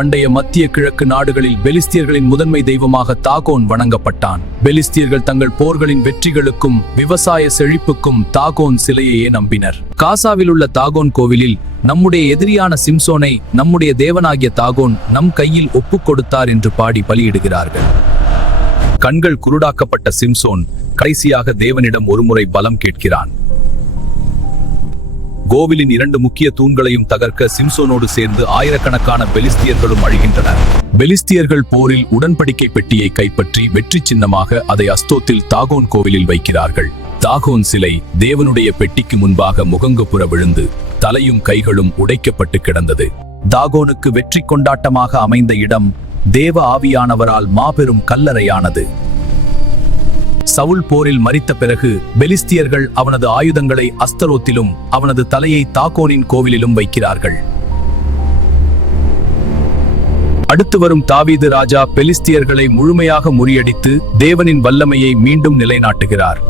பண்டைய மத்திய கிழக்கு நாடுகளில் பெலிஸ்தியர்களின் முதன்மை தெய்வமாக தாகோன் வணங்கப்பட்டான். பெலிஸ்தியர்கள் தங்கள் போர்களின் வெற்றிகளுக்கும் விவசாய செழிப்புக்கும் தாகோன் சிலையையே நம்பினர். காசாவில் உள்ள தாகோன் கோவிலில் நம்முடைய எதிரியான சிம்சோனை நம்முடைய தேவனாகிய தாகோன் நம் கையில் ஒப்புக் கொடுத்தார் என்று பாடி பலியிடுகிறார்கள். கண்கள் குருடாக்கப்பட்ட சிம்சோன் கடைசியாக தேவனிடம் ஒருமுறை பலம் கேட்கிறான். கோவிலின் 2 முக்கிய தூண்களையும் தகர்க்க சிம்சோனோடு சேர்ந்து ஆயிரக்கணக்கான பெலிஸ்தியர்களும் அழிகின்றனர். பெலிஸ்தியர்கள் போரில் உடன்படிக்கை பெட்டியை கைப்பற்றி வெற்றி சின்னமாக அதை அஸ்தோத்தில் தாகோன் கோவிலில் வைக்கிறார்கள். தாகோன் சிலை தேவனுடைய பெட்டிக்கு முன்பாக முகங்குப்புற விழுந்து தலையும் கைகளும் உடைக்கப்பட்டு கிடந்தது. தாகோனுக்கு வெற்றி கொண்டாட்டமாக அமைந்த இடம் தேவ ஆவியானவரால் மாபெரும் கல்லறையானது. சவுல் போரில் மரித்த பிறகு பெலிஸ்தியர்கள் அவனது ஆயுதங்களை அஸ்தரோத்திலும் அவனது தலையை தாகோனின் கோவிலிலும் வைக்கிறார்கள். அடுத்து வரும் தாவீது ராஜா பெலிஸ்தியர்களை முழுமையாக முறியடித்து தேவனின் வல்லமையை மீண்டும் நிலைநாட்டுகிறார்.